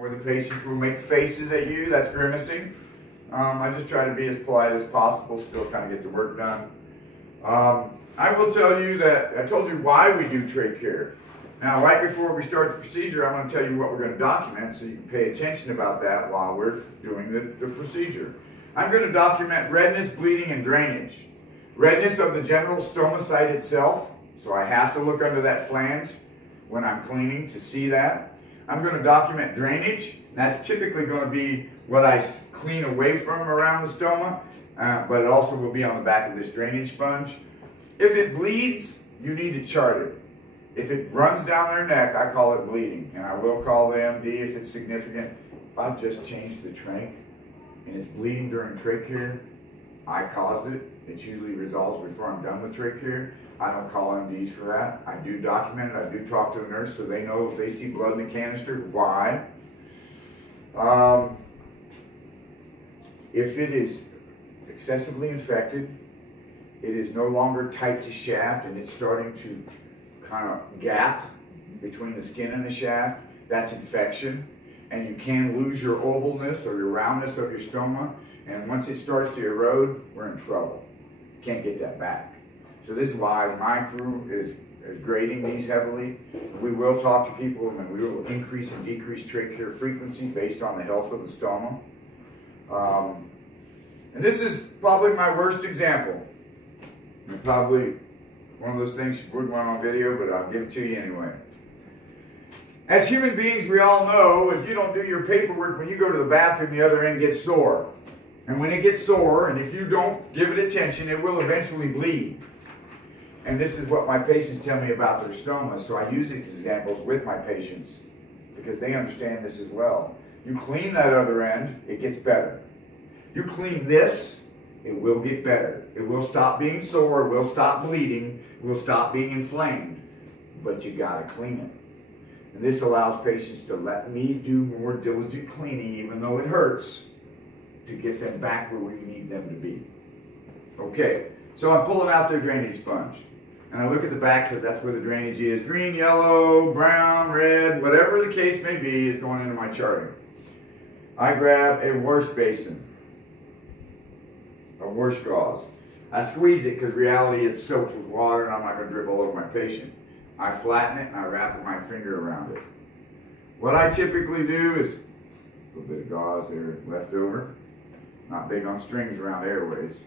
or the patients will make faces at you. That's grimacing. I just try to be as polite as possible, still kind of get the work done. I will tell you that I told you why we do trach care. Now, right before we start the procedure, I'm going to tell you what we're going to document so you can pay attention about that while we're doing the procedure. I'm going to document redness, bleeding, and drainage. Redness of the general stoma site itself, so I have to look under that flange when I'm cleaning to see that. I'm going to document drainage. That's typically going to be what I clean away from around the stoma, but it also will be on the back of this drainage sponge. If it bleeds, you need to chart it. If it runs down their neck, I call it bleeding, and I will call the MD if it's significant. If I've just changed the trach and it's bleeding during trach care, I caused it. It usually resolves before I'm done with trach care. I don't call MDs for that. I do document it. I do talk to the nurse so they know if they see blood in the canister, why. If it is excessively infected, it is no longer tight to shaft and it's starting to kind of gap between the skin and the shaft, that's infection. And you can lose your ovalness or your roundness of your stoma. And once it starts to erode, we're in trouble. Can't get that back. So this is why my crew is grading these heavily. We will talk to people and we will increase and decrease trach care frequency based on the health of the stoma. And this is probably my worst example. And probably one of those things you wouldn't want on video, but I'll give it to you anyway. As human beings, we all know if you don't do your paperwork, when you go to the bathroom, the other end gets sore. And when it gets sore, and if you don't give it attention, it will eventually bleed. And this is what my patients tell me about their stoma, so I use these examples with my patients because they understand this as well. You clean that other end, it gets better. You clean this, it will get better. It will stop being sore, it will stop bleeding, it will stop being inflamed, but you gotta clean it. And this allows patients to let me do more diligent cleaning, even though it hurts, to get them back where we need them to be. Okay, so I'm pulling out their drainage sponge. And I look at the back because that's where the drainage is. Green, yellow, brown, red, whatever the case may be is going into my charting. I grab a wash basin, a wash gauze. I squeeze it because reality it's soaked with water and I'm not going to drip all over my patient. I flatten it and I wrap my finger around it. What I typically do is a little bit of gauze there left over. Not big on strings around airways.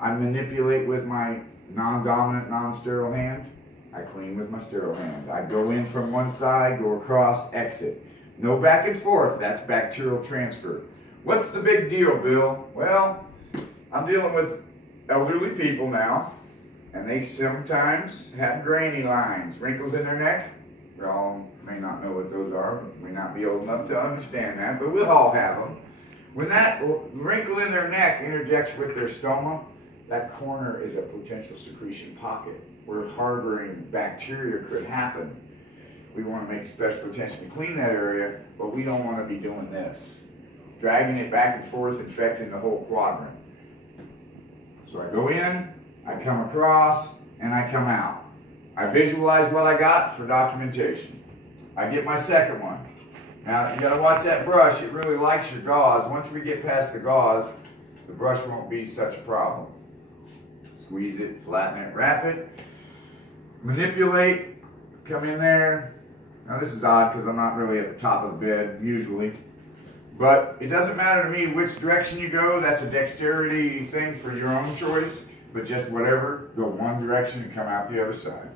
I manipulate with my non-dominant, non-sterile hand. I clean with my sterile hand. I go in from one side, go across, exit. No back and forth, that's bacterial transfer. What's the big deal, Bill? Well, I'm dealing with elderly people now, and they sometimes have grainy lines, wrinkles in their neck. We all may not know what those are, may not be old enough to understand that, but we'll all have them. When that wrinkle in their neck interjects with their stoma, that corner is a potential secretion pocket where harboring bacteria could happen. We want to make special attention to clean that area, but we don't want to be doing this, dragging it back and forth, infecting the whole quadrant. So I go in, I come across, and I come out. I visualize what I got for documentation. I get my second one. Now, you got to watch that brush. It really likes your gauze. Once we get past the gauze, the brush won't be such a problem. Squeeze it, flatten it, wrap it, manipulate, come in there. Now this is odd because I'm not really at the top of the bed usually, but it doesn't matter to me which direction you go. That's a dexterity thing for your own choice, but just whatever, go one direction and come out the other side.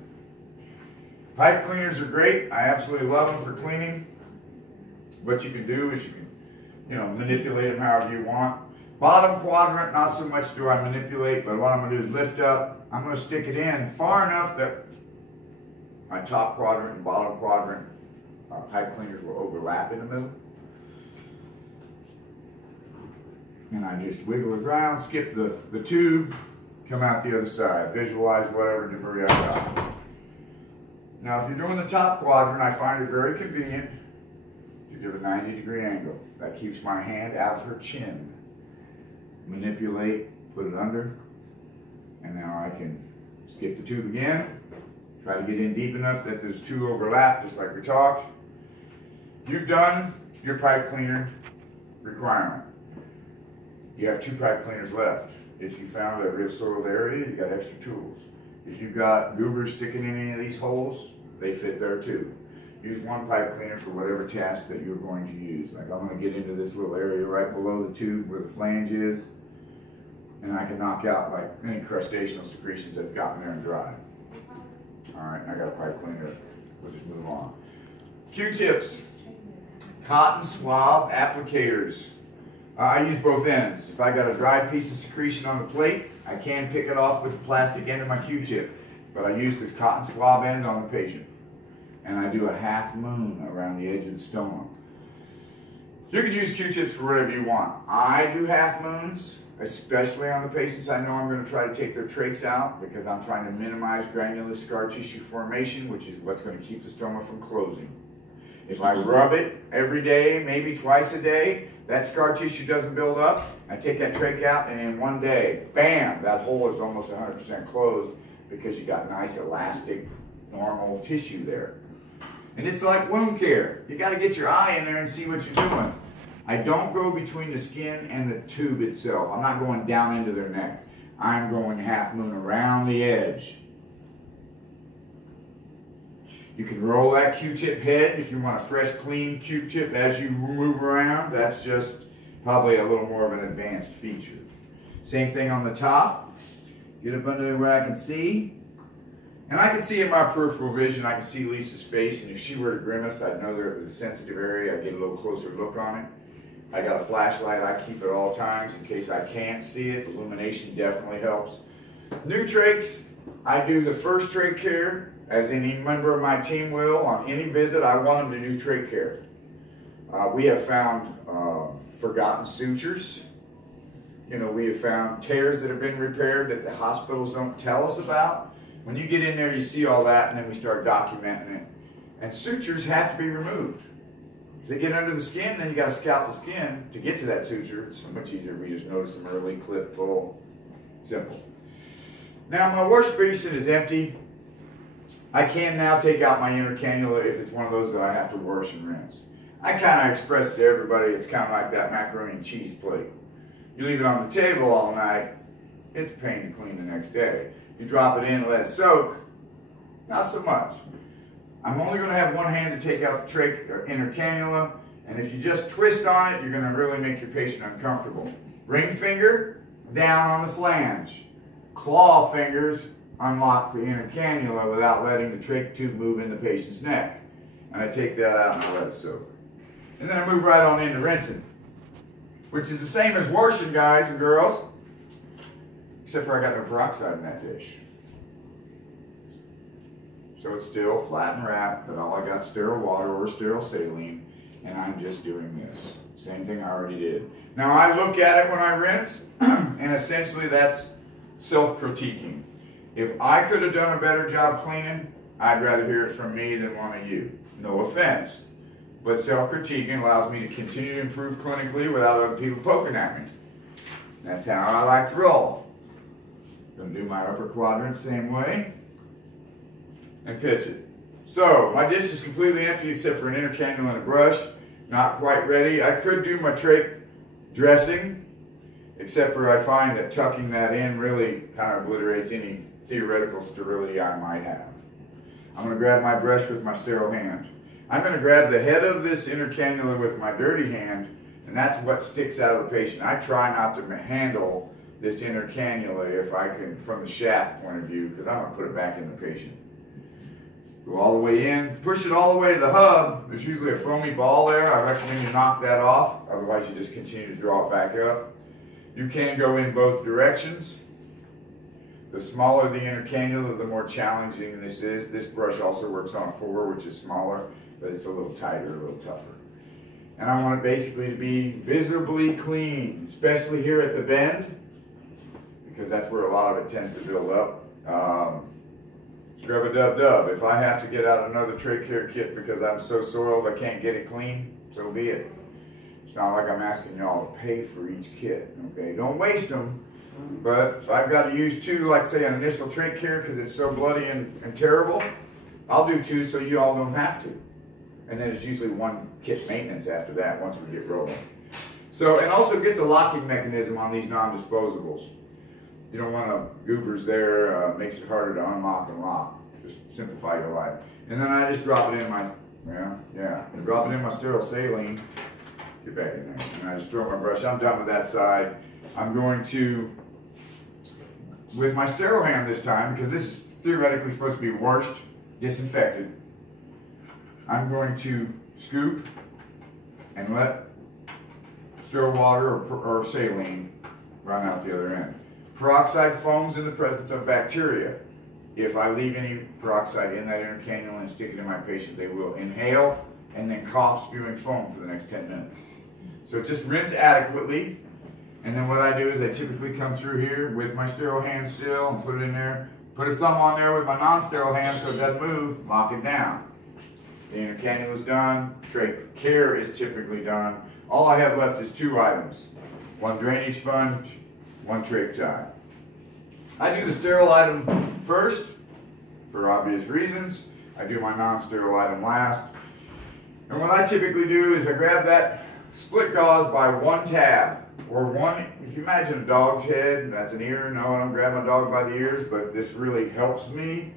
Pipe cleaners are great. I absolutely love them for cleaning. What you can do is you can, manipulate them however you want. Bottom quadrant, not so much do I manipulate, but what I'm going to do is lift up. I'm going to stick it in far enough that my top quadrant and bottom quadrant pipe cleaners will overlap in the middle. And I just wiggle it around, skip the tube, come out the other side. Visualize whatever debris I got. Now if you're doing the top quadrant, I find it very convenient to do a 90-degree angle. That keeps my hand out of her chin. Manipulate, put it under, and now I can skip the tube again, try to get in deep enough that there's two overlap, just like we talked. You've done your pipe cleaner requirement. You have 2 pipe cleaners left. If you found a real soiled area, you got extra tools. If you've got goobers sticking in any of these holes, they fit there too. Use 1 pipe cleaner for whatever task that you're going to use. Like I'm going to get into this little area right below the tube where the flange is, and I can knock out like any crustaceous secretions that's gotten there and dry. All right, I got a pipe cleaner. We'll just move on. Q-tips, cotton swab applicators. I use both ends. If I got a dry piece of secretion on the plate, I can pick it off with the plastic end of my Q-tip, but I use the cotton swab end on the patient. And I do a half moon around the edge of the stoma. You can use Q-tips for whatever you want. I do half moons, especially on the patients I know I'm going to try to take their trachs out because I'm trying to minimize granular scar tissue formation, which is what's going to keep the stoma from closing. If I rub it every day, maybe twice a day, that scar tissue doesn't build up. I take that trach out, and in 1 day, bam, that hole is almost 100% closed because you got nice, elastic, normal tissue there. And it's like wound care. You got to get your eye in there and see what you're doing. I don't go between the skin and the tube itself. I'm not going down into their neck. I'm going half moon around the edge. You can roll that Q-tip head if you want a fresh, clean Q-tip as you move around. That's just probably a little more of an advanced feature. Same thing on the top. Get up under where I can see. And I can see in my peripheral vision, I can see Lisa's face, and if she were to grimace, I'd know that it was a sensitive area. I'd get a little closer look on it. I got a flashlight I keep at all times in case I can't see it. Illumination definitely helps. New trachs, I do the first trach care, as any member of my team will. On any visit, I want them to do trach care. We have found forgotten sutures. You know, we have found tears that have been repaired that the hospitals don't tell us about. When you get in there, you see all that, and then we start documenting it. And sutures have to be removed. If they get under the skin, then you got to scalp the skin to get to that suture. It's so much easier. We just notice them early, clip, pull, simple. Now my wash basin is empty. I can now take out my inner cannula if it's one of those that I have to wash and rinse. I kind of express to everybody it's kind of like that macaroni and cheese plate. You leave it on the table all night, it's a pain to clean the next day. You drop it in and let it soak, not so much. I'm only going to have one hand to take out the trach or inner cannula, and if you just twist on it, you're going to really make your patient uncomfortable. Ring finger down on the flange. Claw fingers unlock the inner cannula without letting the trach tube move in the patient's neck. And I take that out and I let it soak. And then I move right on into rinsing, which is the same as washing, guys and girls, except for I got no peroxide in that dish. So it's still flat and wrapped, but all I got is sterile water or sterile saline, and I'm just doing this. Same thing I already did. Now I look at it when I rinse, and essentially that's self-critiquing. If I could have done a better job cleaning, I'd rather hear it from me than one of you. No offense. But self-critiquing allows me to continue to improve clinically without other people poking at me. That's how I like to roll. Gonna do my upper quadrant same way. And pitch it. So, my dish is completely empty except for an inner cannula and a brush. Not quite ready. I could do my trach dressing, except for I find that tucking that in really kind of obliterates any theoretical sterility I might have. I'm going to grab my brush with my sterile hand. I'm going to grab the head of this inner cannula with my dirty hand, and that's what sticks out of the patient. I try not to handle this inner cannula if I can, from the shaft point of view, because I'm going to put it back in the patient. Go all the way in, push it all the way to the hub. There's usually a foamy ball there. I recommend you knock that off, otherwise you just continue to draw it back up. You can go in both directions. The smaller the inner cannula, the more challenging this is. This brush also works on a 4, which is smaller, but it's a little tighter, a little tougher. And I want it basically to be visibly clean, especially here at the bend, because that's where a lot of it tends to build up. Scrub-a-dub-dub. If I have to get out another trach care kit because I'm so soiled I can't get it clean, so be it. It's not like I'm asking y'all to pay for each kit, okay? Don't waste them. But if I've got to use 2, like say an initial trach care because it's so bloody and terrible, I'll do 2 so you all don't have to. And then it's usually one kit maintenance after that once we get rolling. So, and also get the locking mechanism on these non-disposables. You don't want goobers there, makes it harder to unlock and lock. Just simplify your life. And then I just drop it in my, drop it in my sterile saline. Get back in there. And I just throw my brush. I'm done with that side. I'm going to, with my sterile hand this time, because this is theoretically supposed to be washed, disinfected, I'm going to scoop and let sterile water or saline run out the other end. Peroxide foams in the presence of bacteria. If I leave any peroxide in that inner cannula and stick it in my patient, they will inhale and then cough, spewing foam for the next 10 minutes. So just rinse adequately. And then what I do is I typically come through here with my sterile hand still and put it in there. Put a thumb on there with my non-sterile hand so it doesn't move. Lock it down. The inner cannula is done. Trach care is typically done. All I have left is 2 items. 1 drainage sponge, 1 trach tie. I do the sterile item first, for obvious reasons. I do my non-sterile item last. And what I typically do is I grab that split gauze by 1 tab, or 1, if you imagine a dog's head, that's an ear. No, I don't grab my dog by the ears, but this really helps me.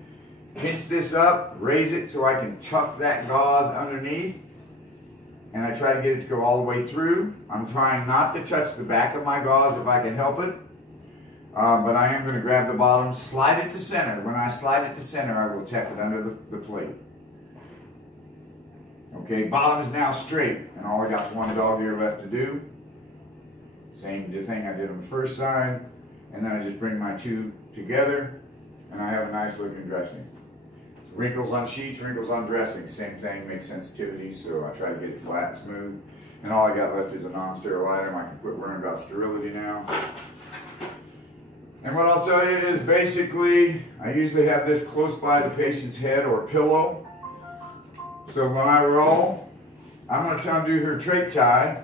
Pinch this up, raise it so I can tuck that gauze underneath. And I try to get it to go all the way through. I'm trying not to touch the back of my gauze if I can help it. But I am going to grab the bottom, slide it to center. When I slide it to center, I will tap it under the plate. Okay, bottom is now straight, and all I got is 1 dog ear left to do. Same thing I did on the first side, and then I just bring my 2 together, and I have a nice looking dressing. So wrinkles on sheets, wrinkles on dressing, same thing, makes sensitivity, so I try to get it flat and smooth. And all I got left is a non-sterile item. I can quit worrying about sterility now. And what I'll tell you is basically, I usually have this close by the patient's head or pillow. So when I roll, I'm going to undo her trach tie.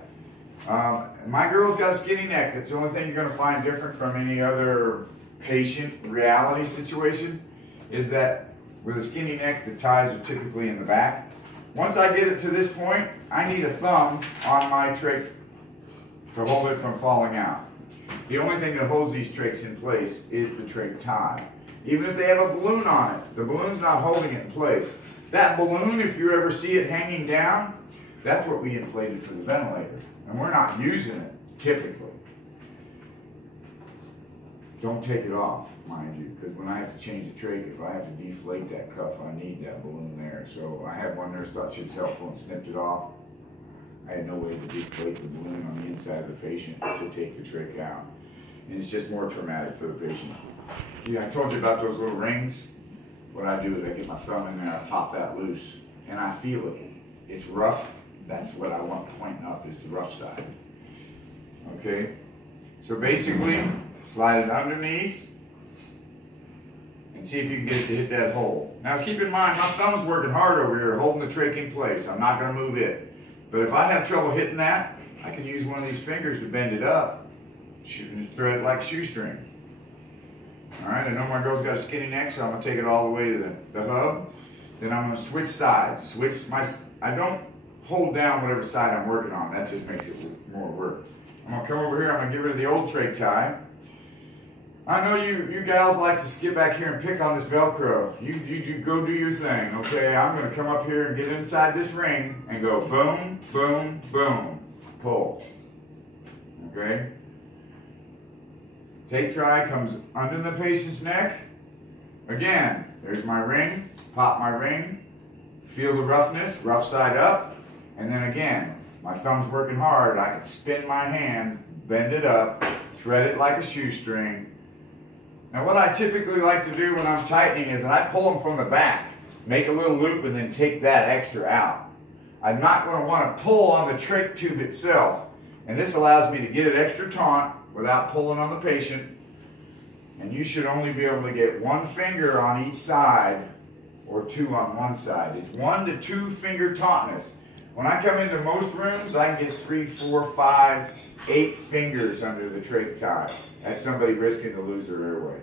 My girl's got a skinny neck. That's the only thing you're going to find different from any other patient reality situation, is that with a skinny neck, the ties are typically in the back. Once I get it to this point, I need a thumb on my trach to hold it from falling out. The only thing that holds these trachs in place is the trach tie. Even if they have a balloon on it, the balloon's not holding it in place. That balloon, if you ever see it hanging down, that's what we inflated for the ventilator. And we're not using it, typically. Don't take it off, mind you, because when I have to change the trach, if I have to deflate that cuff, I need that balloon there. So I had one nurse thought she was helpful and snipped it off. I had no way to deflate the balloon on the inside of the patient to take the trach out. And it's just more traumatic for the patient. Yeah, I told you about those little rings. What I do is I get my thumb in there, I pop that loose, and I feel it. It's rough. That's what I want pointing up, is the rough side. Okay? So basically, slide it underneath and see if you can get it to hit that hole. Now keep in mind, my thumb's working hard over here holding the trach in place. I'm not going to move it. But if I have trouble hitting that, I can use one of these fingers to bend it up, thread it like shoestring. Alright, I know my girl's got a skinny neck, so I'm going to take it all the way to the hub. Then I'm going to switch sides. I don't hold down whatever side I'm working on. That just makes it more work. I'm going to come over here, I'm going to get rid of the old trach tie. I know you gals like to skip back here and pick on this Velcro. You go do your thing, okay? I'm going to come up here and get inside this ring and go boom, boom, boom. Pull. Okay? Tape try comes under the patient's neck. Again, there's my ring. Pop my ring. Feel the roughness, rough side up. And then again, my thumb's working hard. I can spin my hand, bend it up, thread it like a shoestring. Now what I typically like to do when I'm tightening is I pull them from the back, make a little loop, and then take that extra out. I'm not going to want to pull on the trach tube itself. And this allows me to get it extra taut without pulling on the patient. And you should only be able to get 1 finger on each side or 2 on one side. It's 1 to 2 finger tautness. When I come into most rooms, I can get 3, 4, 5, 8 fingers under the trach tie. That's somebody risking to lose their airway.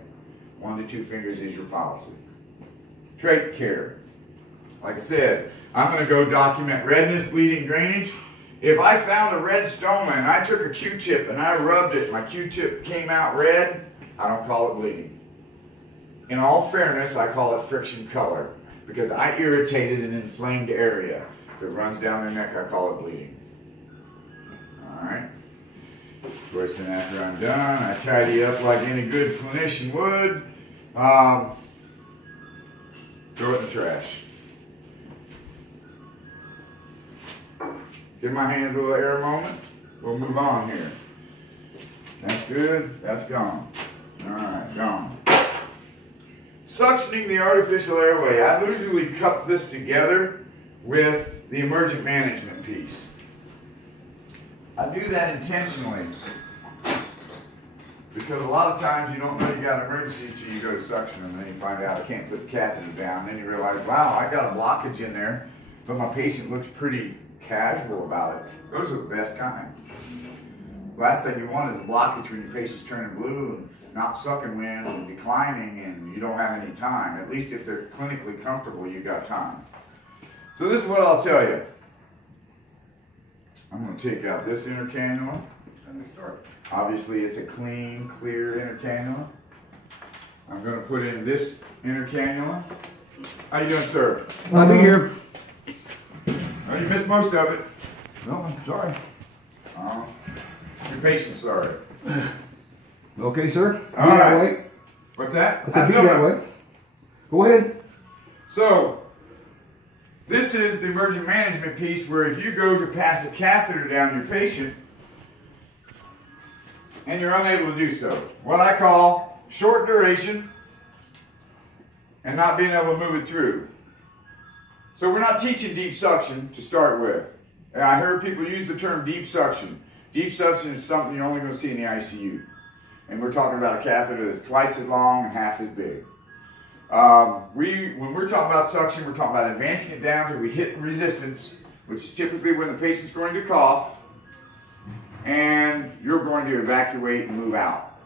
1 to 2 fingers is your policy. Trach care. Like I said, I'm going to go document redness, bleeding, drainage. If I found a red stoma and I took a Q-tip and I rubbed it, my Q-tip came out red, I don't call it bleeding. In all fairness, I call it friction color because I irritated an inflamed area. If it runs down the neck, I call it bleeding. All right. Of course, then after I'm done, I tidy up like any good clinician would. Throw it in the trash. Give my hands a little air moment. We'll move on here. That's good. That's gone. All right, gone. Suctioning the artificial airway. I usually cup this together with the emergent management piece. I do that intentionally because a lot of times you don't know you got an emergency until you go to suction and then you find out I can't put the catheter down. Then you realize, wow, I got a blockage in there, but my patient looks pretty casual about it. Those are the best kind. Last thing you want is a blockage when your patient's turning blue and not sucking wind and declining and you don't have any time. At least if they're clinically comfortable, you got time. So this is what I'll tell you. I'm going to take out this inner cannula. Obviously it's a clean, clear inner cannula. I'm going to put in this inner cannula. How you doing, sir? I'll be here. Well, you missed most of it. No, I'm sorry. Your patient's sorry. Okay, sir. All Be right. that way. What's that? I said be that way. Go ahead. So, this is the emergent management piece where if you go to pass a catheter down your patient and you're unable to do so, what I call short duration and not being able to move it through. So we're not teaching deep suction to start with. And I heard people use the term deep suction. Deep suction is something you're only going to see in the ICU. And we're talking about a catheter that's twice as long and half as big. When we're talking about suction, we're talking about advancing it down till we hit resistance, which is typically when the patient's going to cough, and you're going to evacuate and move out.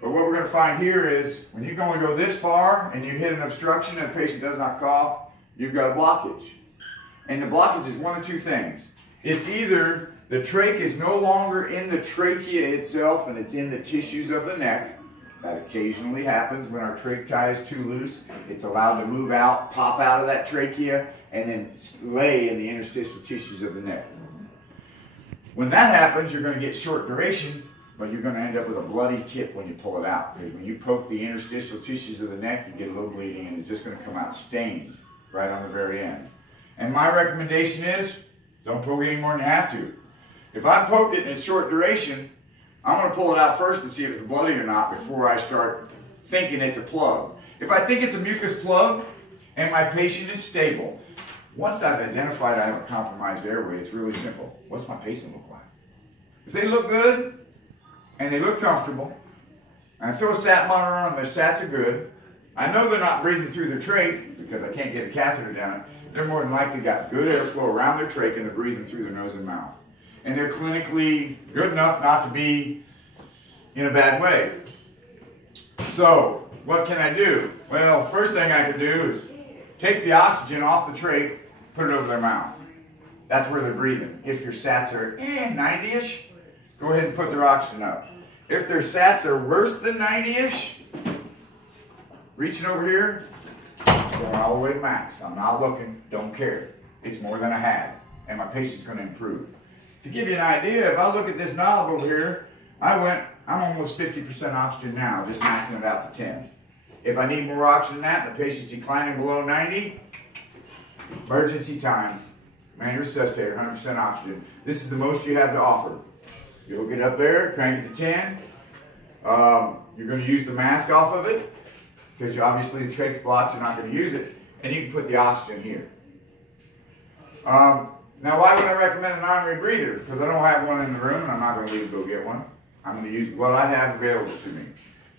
But what we're going to find here is, when you only go this far and you hit an obstruction and the patient does not cough, you've got a blockage. And the blockage is one of two things. It's either the trach is no longer in the trachea itself and it's in the tissues of the neck. That occasionally happens when our trach tie is too loose. It's allowed to move out, pop out of that trachea, and then lay in the interstitial tissues of the neck. When that happens, you're going to get short duration, but you're going to end up with a bloody tip when you pull it out. Because when you poke the interstitial tissues of the neck, you get a little bleeding, and it's just going to come out stained right on the very end. And my recommendation is, don't poke it any more than you have to. If I poke it in short duration, I'm going to pull it out first and see if it's bloody or not before I start thinking it's a plug. If I think it's a mucus plug and my patient is stable, once I've identified I have a compromised airway, it's really simple. What's my patient look like? If they look good and they look comfortable, and I throw a sat monitor on them, their sats are good, I know they're not breathing through their trach because I can't get a catheter down it. They're more than likely got good airflow around their trach and they're breathing through their nose and mouth. And they're clinically good enough not to be in a bad way. So, what can I do? Well, first thing I could do is take the oxygen off the trach, put it over their mouth. That's where they're breathing. If your sats are 90-ish, go ahead and put their oxygen up. If their sats are worse than 90-ish, reaching over here, going all the way to max. I'm not looking, don't care. It's more than I had, and my patient's going to improve. To give you an idea, if I look at this knob over here, I'm almost 50% oxygen now, just maxing it out to 10. If I need more oxygen than that, the patient's declining below 90, emergency time, manual resuscitator, 100% oxygen. This is the most you have to offer. You'll get up there, crank it to 10. You're going to use the mask off of it, because obviously the trach's blocked, you're not going to use it, and you can put the oxygen here. Now, why would I recommend an armory breather? Because I don't have one in the room, and I'm not going to leave to go get one. I'm going to use what I have available to me.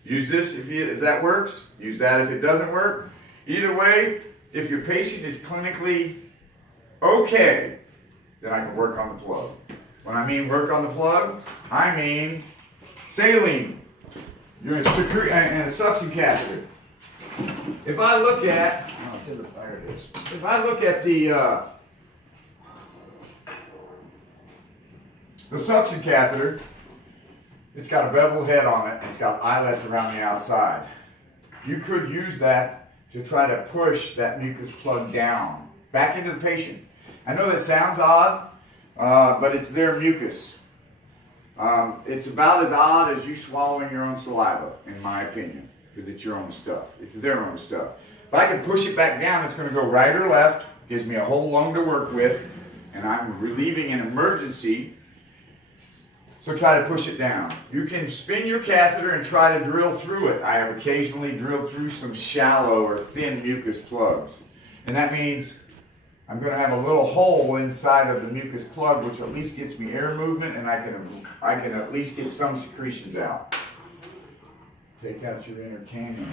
Use this if that works. Use that if it doesn't work. Either way, if your patient is clinically okay, then I can work on the plug. When I mean work on the plug, I mean saline. You're in a suction catheter. If I look at, there it is. If I look at the suction catheter, it's got a beveled head on it, and it's got eyelets around the outside. You could use that to try to push that mucus plug down, back into the patient. I know that sounds odd, but it's their mucus. It's about as odd as you swallowing your own saliva, in my opinion, because it's your own stuff. It's their own stuff. If I can push it back down, it's going to go right or left, gives me a whole lung to work with, and I'm relieving an emergency. So try to push it down. You can spin your catheter and try to drill through it. I have occasionally drilled through some shallow or thin mucus plugs. And that means I'm going to have a little hole inside of the mucus plug, which at least gets me air movement, and I can at least get some secretions out. Take out your inner cannula.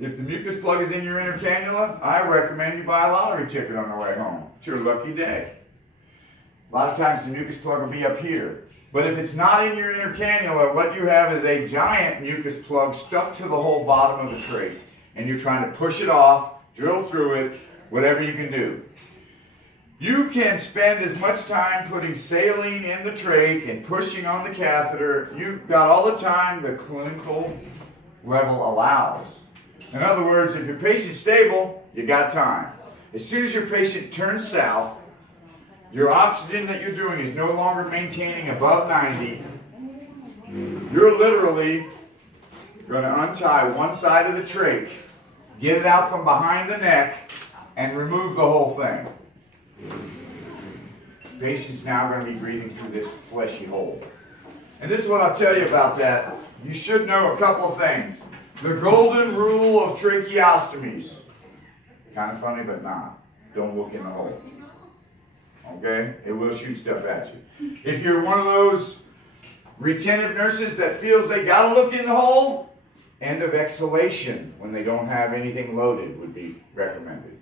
If the mucus plug is in your inner cannula, I recommend you buy a lottery ticket on the way home. It's your lucky day. A lot of times the mucus plug will be up here. But if it's not in your inner cannula, what you have is a giant mucus plug stuck to the whole bottom of the trach. And you're trying to push it off, drill through it, whatever you can do. You can spend as much time putting saline in the trach and pushing on the catheter. You've got all the time the clinical level allows. In other words, if your patient's stable, you got time. As soon as your patient turns south, your oxygen that you're doing is no longer maintaining above 90. You're literally going to untie one side of the trach, get it out from behind the neck, and remove the whole thing. The patient's now going to be breathing through this fleshy hole. And this is what I'll tell you about that. You should know a couple of things. The golden rule of tracheostomies. Kind of funny, but not. Don't look in the hole. Okay? It will shoot stuff at you. If you're one of those retentive nurses that feels they got to look in the hole, end of exhalation when they don't have anything loaded would be recommended.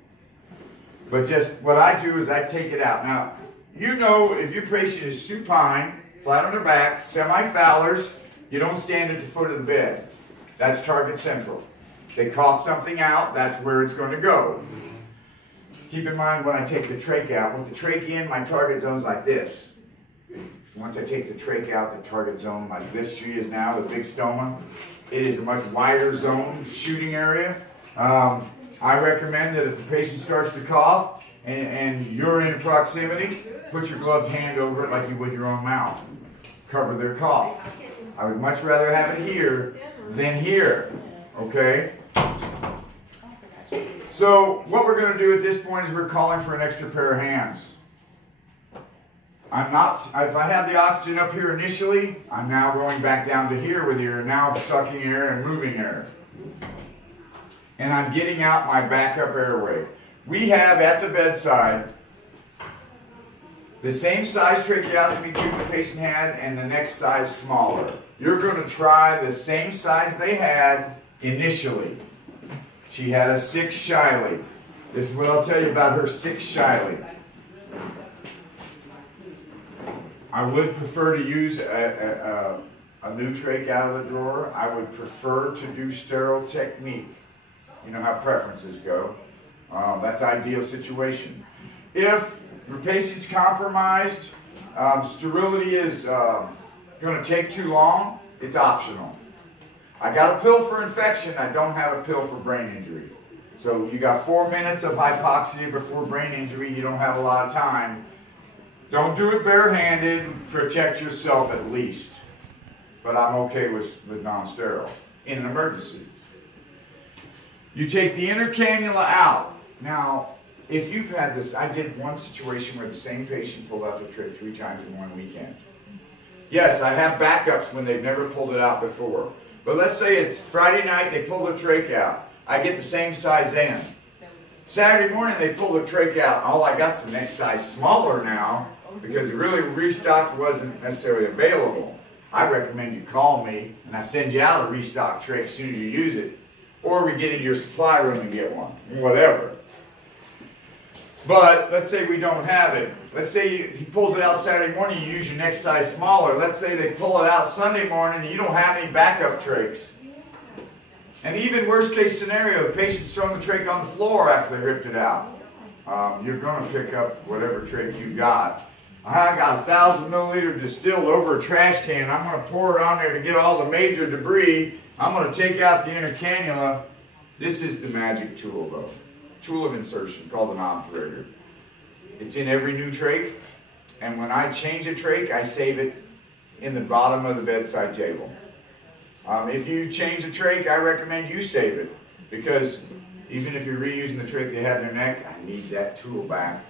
But just what I do is I take it out. Now, you know if your patient is supine, flat on their back, semi-Fowlers, you don't stand at the foot of the bed. That's target central. They cough something out, that's where it's going to go. Keep in mind when I take the trach out, with the trach in, my target zone's like this. Once I take the trach out, the target zone like this she is now, the big stoma, it is a much wider zone, shooting area. I recommend that if the patient starts to cough and you're in proximity, put your gloved hand over it like you would your own mouth. Cover their cough. I would much rather have it here than here, okay? So what we're going to do at this point is we're calling for an extra pair of hands. If I have the oxygen up here initially, I'm now going back down to here with you're now sucking air and moving air. And I'm getting out my backup airway. We have at the bedside the same size tracheostomy tube the patient had and the next size smaller. You're going to try the same size they had initially. She had a 6 Shiley. This is what I'll tell you about her 6 Shiley. I would prefer to use a new trach out of the drawer. I would prefer to do sterile technique. You know how preferences go. That's ideal situation. If your patient's compromised, sterility is going to take too long, it's optional. I got a pill for infection, I don't have a pill for brain injury. So you got 4 minutes of hypoxia before brain injury, you don't have a lot of time. Don't do it barehanded, protect yourself at least. But I'm okay with non-sterile in an emergency. You take the inner cannula out. Now, if you've had this, I did one situation where the same patient pulled out the trach 3 times in one weekend. Yes, I have backups when they've never pulled it out before. But let's say it's Friday night, they pull the trach out. I get the same size in. Saturday morning, they pull the trach out. All I got's the next size smaller now because it really restock wasn't necessarily available. I recommend you call me and I send you out a restock trach as soon as you use it. Or we get into your supply room and get one. Whatever. But let's say we don't have it. Let's say he pulls it out Saturday morning, you use your next size smaller. Let's say they pull it out Sunday morning and you don't have any backup trachs. And even worst case scenario, the patient's throwing the trach on the floor after they ripped it out. You're going to pick up whatever trach you got. I got 1,000 milliliter distilled over a trash can. I'm going to pour it on there to get all the major debris. I'm going to take out the inner cannula. This is the magic tool, though. Tool of insertion called an obturator. It's in every new trach. And when I change a trach, I save it in the bottom of the bedside table. If you change a trach, I recommend you save it. Because even if you're reusing the trach they had in their neck, I need that tool back.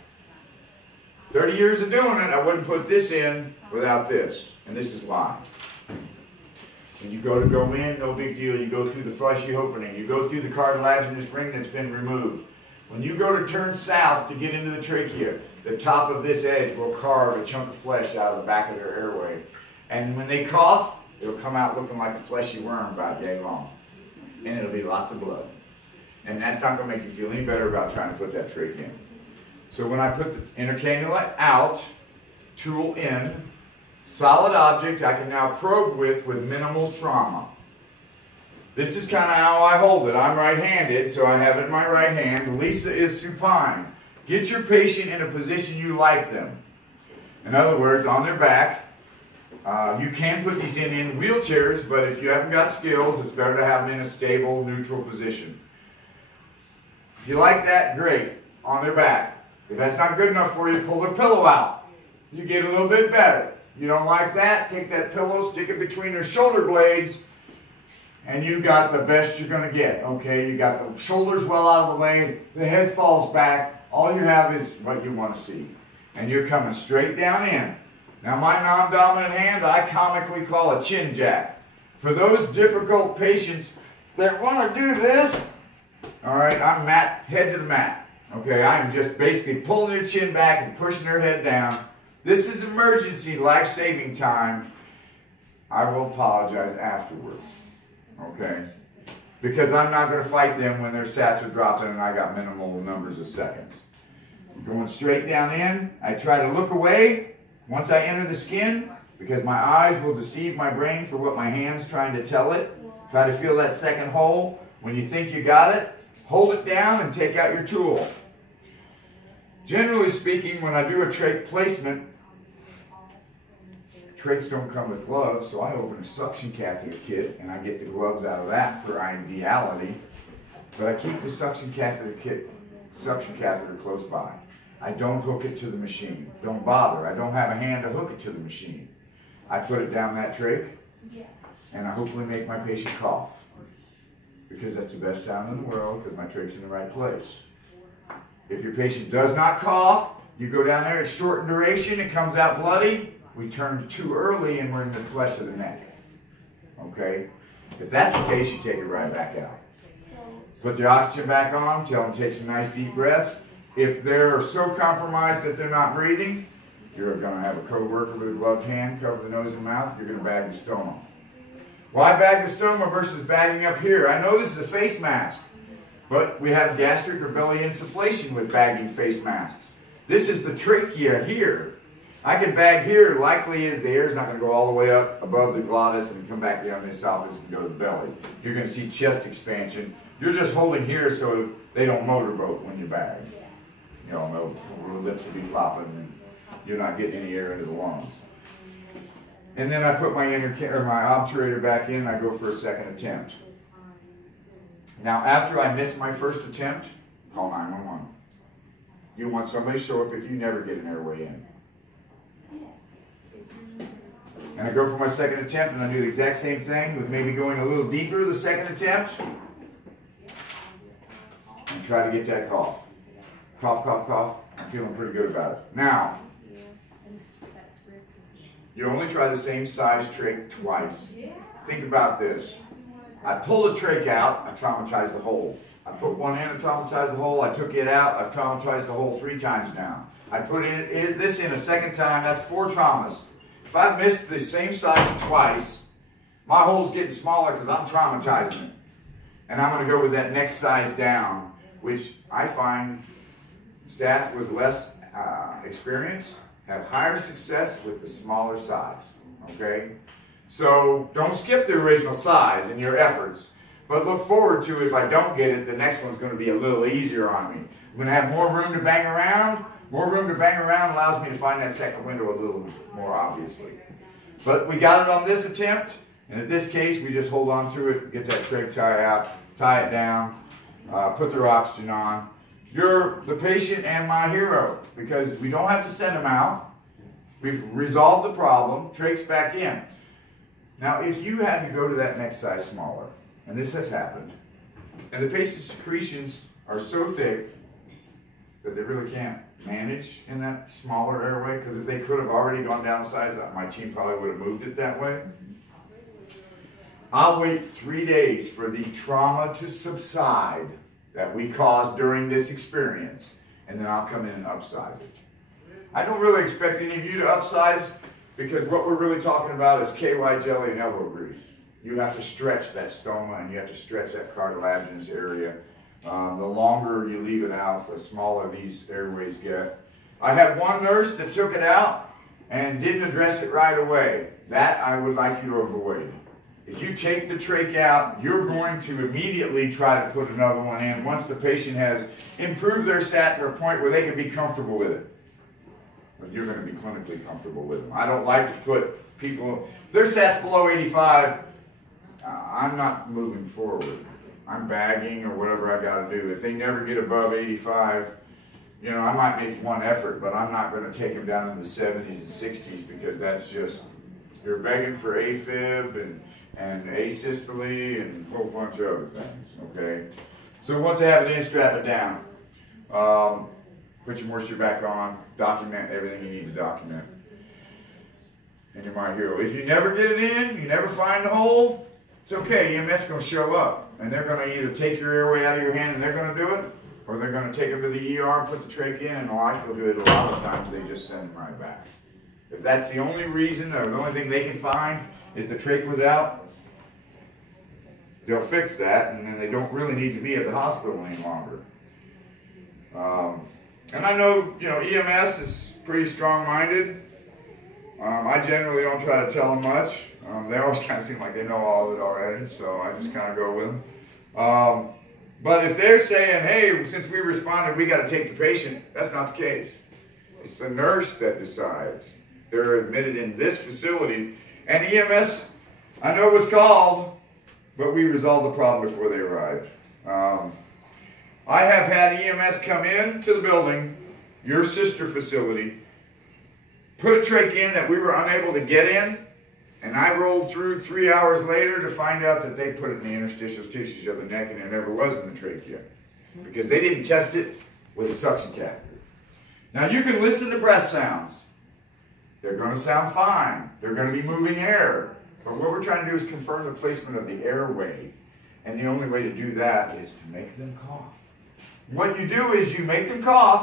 30 years of doing it, I wouldn't put this in without this. And this is why. When you go in, no big deal. You go through the fleshy opening. You go through the cartilaginous ring that's been removed. When you go to turn south to get into the trachea, the top of this edge will carve a chunk of flesh out of the back of their airway. And when they cough, it'll come out looking like a fleshy worm about yay long. And it'll be lots of blood. And that's not going to make you feel any better about trying to put that trach in. So when I put the inner cannula out, tool in, solid object I can now probe with minimal trauma. This is kind of how I hold it. I'm right-handed, so I have it in my right hand. Lisa is supine. Get your patient in a position you like them. In other words, on their back. You can put these in wheelchairs, but if you haven't got skills, it's better to have them in a stable, neutral position. If you like that, great. On their back. If that's not good enough for you, pull their pillow out. You get a little bit better. You don't like that, take that pillow, stick it between their shoulder blades, and you got the best you're going to get. Okay, you got the shoulders well out of the way, the head falls back, all you have is what you want to see. And you're coming straight down in. Now my non-dominant hand, I comically call a chin jack. For those difficult patients that want to do this, all right, I'm head to the mat. Okay, I'm just basically pulling their chin back and pushing their head down. This is emergency life-saving time. I will apologize afterwards. Okay? Because I'm not going to fight them when their sats are dropping and I got minimal numbers of seconds. Going straight down in, I try to look away once I enter the skin because my eyes will deceive my brain for what my hand's trying to tell it. Try to feel that second hole. When you think you got it, hold it down and take out your tool. Generally speaking, when I do a trach placement, trachs don't come with gloves, so I open a suction catheter kit and I get the gloves out of that for ideality. But I keep the suction catheter close by. I don't hook it to the machine. Don't bother. I don't have a hand to hook it to the machine. I put it down that trach and I hopefully make my patient cough. Because that's the best sound in the world because my trach's in the right place. If your patient does not cough, you go down there, it's short in duration, it comes out bloody, we turn too early and we're in the flesh of the neck. Okay? If that's the case, you take it right back out. Put the oxygen back on, tell them to take some nice deep breaths. If they're so compromised that they're not breathing, you're going to have a co-worker with a gloved hand cover the nose and mouth, you're going to bag the stoma. Why bag the stoma versus bagging up here? I know this is a face mask. But we have gastric or belly insufflation with bagging face masks. This is the trachea here. I can bag here, likely is the air is not going to go all the way up above the glottis and come back down the esophagus and go to the belly. You're going to see chest expansion. You're just holding here so they don't motorboat when you bag. You know, the lips will be flopping and you're not getting any air into the lungs. And then I put my obturator back in and I go for a second attempt. Now, after I miss my first attempt, call 911. You want somebody to show up if you never get an airway in. And I go for my second attempt, and I do the exact same thing with maybe going a little deeper the second attempt. And try to get that cough. Cough, cough, cough. I'm feeling pretty good about it. Now, you only try the same size trach twice. Think about this. I pull the trach out, I traumatize the hole. I put one in, I traumatized the hole. I took it out, I've traumatized the hole 3 times now. I put this in a second time, that's 4 traumas. If I've missed the same size twice, my hole's getting smaller because I'm traumatizing it. And I'm going to go with that next size down, which I find staff with less experience have higher success with the smaller size. Okay? So don't skip the original size in your efforts. But look forward to, if I don't get it, the next one's going to be a little easier on me. I'm going to have more room to bang around. More room to bang around allows me to find that second window a little more obviously. But we got it on this attempt, and in this case, we just hold on to it, get that trach tie out, tie it down, put their oxygen on. You're the patient and my hero, because we don't have to send them out. We've resolved the problem, trach's back in. Now, if you had to go to that next size smaller, and this has happened, and the patient's secretions are so thick that they really can't manage in that smaller airway, because if they could have already gone down size, my team probably would have moved it that way. I'll wait 3 days for the trauma to subside that we caused during this experience, and then I'll come in and upsize it. I don't really expect any of you to upsize, because what we're really talking about is KY jelly and elbow grease. You have to stretch that stoma, and you have to stretch that cartilaginous area. The longer you leave it out, the smaller these airways get. I had one nurse that took it out and didn't address it right away. That I would like you to avoid. If you take the trach out, you're going to immediately try to put another one in once the patient has improved their sat to a point where they can be comfortable with it. But you're going to be clinically comfortable with them. I don't like to put people, if their sat's below 85, I'm not moving forward. I'm bagging or whatever I got to do. If they never get above 85, you know, I might make one effort, but I'm not going to take them down in the 70s and 60s, because that's just, you're begging for AFib and asystole and a whole bunch of other things, okay? So once I have it in, strap it down. Put your moisture back on, document everything you need to document. And you're my hero. If you never get it in, you never find the hole, it's okay, EMS is going to show up. And they're going to either take your airway out of your hand and they're going to do it, or they're going to take them to the ER and put the trach in, and a lot of people do it. A lot of times they just send them right back. If that's the only reason, or the only thing they can find is the trach was out, they'll fix that, and then they don't really need to be at the hospital any longer. And I know, you know, EMS is pretty strong-minded. I generally don't try to tell them much. They always kind of seem like they know all of it already, so I just kind of go with them. But if they're saying, hey, since we responded, we got to take the patient, that's not the case. It's the nurse that decides. They're admitted in this facility, and EMS, I know it was called, but we resolved the problem before they arrived. I have had EMS come in to the building, your sister facility, put a trach in that we were unable to get in, and I rolled through 3 hours later to find out that they put it in the interstitial tissues of the neck, and it never was in the trachea, because they didn't test it with a suction catheter. Now you can listen to breath sounds. They're going to sound fine. They're going to be moving air. But what we're trying to do is confirm the placement of the airway. And the only way to do that is to make them cough. What you do is you make them cough,